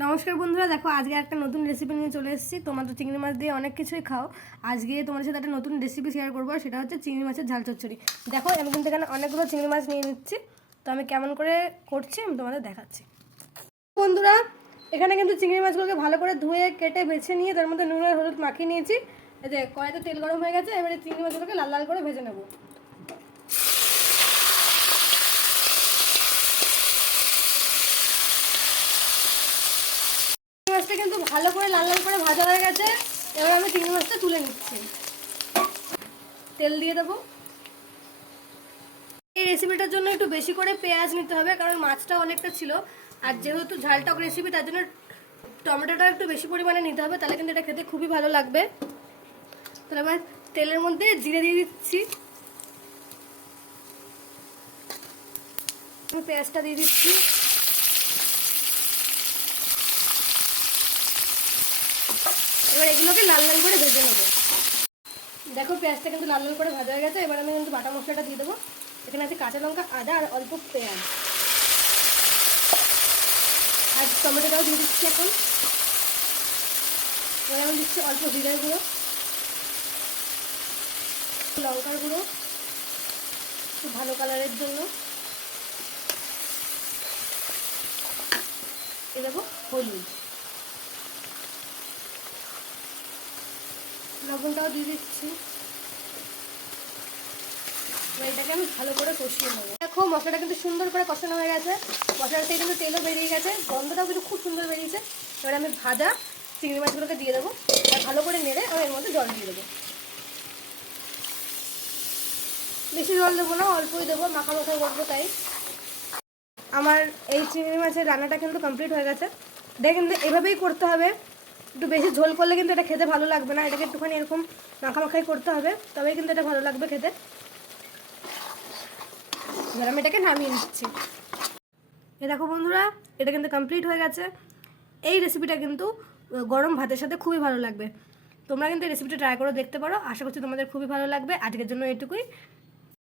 নমস্কার বন্ধুরা, দেখো আজকে একটা নতুন রেসিপি নিয়ে চলে এসেছি। তোমরা তো চিংড়ি মাছ দিয়ে অনেক কিছুই খাও। আজকে তোমাদের সাথে একটা নতুন রেসিপি শেয়ার করবো, সেটা হচ্ছে চিংড়ি মাছের ঝাল চচ্চড়ি। দেখো আমি কিন্তু এখানে অনেকগুলো চিংড়ি মাছ নিয়ে নিচ্ছি। তো আমি কেমন করে করছি আমি তোমাদের দেখাচ্ছি। বন্ধুরা, এখানে কিন্তু চিংড়ি মাছগুলোকে ভালো করে ধুয়ে কেটে বেছে নিয়ে তার মধ্যে নুন আর হলুদ মাখিয়ে নিয়েছি। এই যে কড়াইতে তেল গরম হয়ে গেছে, এবারে চিংড়ি মাছগুলোকে লাল লাল করে ভেজে নেবো। মাছটা কিন্তু ভালো করে লাল লাল করে ভাজা হয়ে গেছে। এবার আমি চিংড়ি মাছটা তুলে নিচ্ছি, তেল দিয়ে দেবো। এই রেসিপিটার জন্য একটু বেশি করে পেঁয়াজ নিতে হবে, কারণ মাছটা অনেকটা ছিল। আর যেহেতু ঝাল টক রেসিপি, তার জন্য টমেটোটা একটু বেশি পরিমাণে নিতে হবে, তাহলে কিন্তু এটা খেতে খুবই ভালো লাগবে। তাহলে এবার তেলের মধ্যে জিরে দিয়ে দিচ্ছি, আমি পেঁয়াজটা দিয়ে দিচ্ছি। এবার এগুলোকে লাল লাল করে ভেজে নেবো। দেখো পেঁয়াজটা কিন্তু লাল লাল করে ভাজা হয়ে গেছে। এবার আমি কিন্তু বাটা মশলাটা দিয়ে দেবো। এখানে আছে কাঁচা লঙ্কা, আদা আর অল্প পেঁয়াজ, আর টমেটোটাও দিয়ে দিচ্ছি এখন। এবার আমি দিচ্ছি অল্প জিরার গুঁড়ো, লঙ্কার গুঁড়ো একটু ভালো কালারের জন্য, দিয়ে দেবো হলুদ, লবণটাও দিয়ে দিচ্ছি। এটাকে আমি ভালো করে কষিয়ে নেবো। দেখো মশলাটা কিন্তু সুন্দর করে কষানো হয়ে গেছে। মশলার থেকে কিন্তু তেলও বেরিয়ে গেছে, গন্ধটাও কিন্তু খুব সুন্দর বেরিয়েছে। এবার আমি ভাজা চিংড়ি মাছগুলোকে দিয়ে দেবো আর ভালো করে নেড়ে আমি এর মধ্যে জল দিয়ে দেবো। বেশি জল দেবো না, অল্পই দেবো, মাখা মাখা করবো তাই। আমার এই চিংড়ি মাছের রান্নাটা কিন্তু কমপ্লিট হয়ে গেছে। দেখেন এভাবেই করতে হবে, একটু বেশি ঝোল করলে কিন্তু এটা খেতে ভালো লাগবে না। এটাকে একটুখানি এরকম মাখা মাখাই করতে হবে, তবেই কিন্তু এটা ভালো লাগবে খেতে। এবার আমি এটাকে নামিয়ে নিচ্ছি। এ দেখো বন্ধুরা, এটা কিন্তু কমপ্লিট হয়ে গেছে। এই রেসিপিটা কিন্তু গরম ভাতের সাথে খুবই ভালো লাগবে। তোমরা কিন্তু এই রেসিপিটা ট্রাই করে দেখতে পারো। আশা করছি তোমাদের খুবই ভালো লাগবে। আজকের জন্য এটুকুই।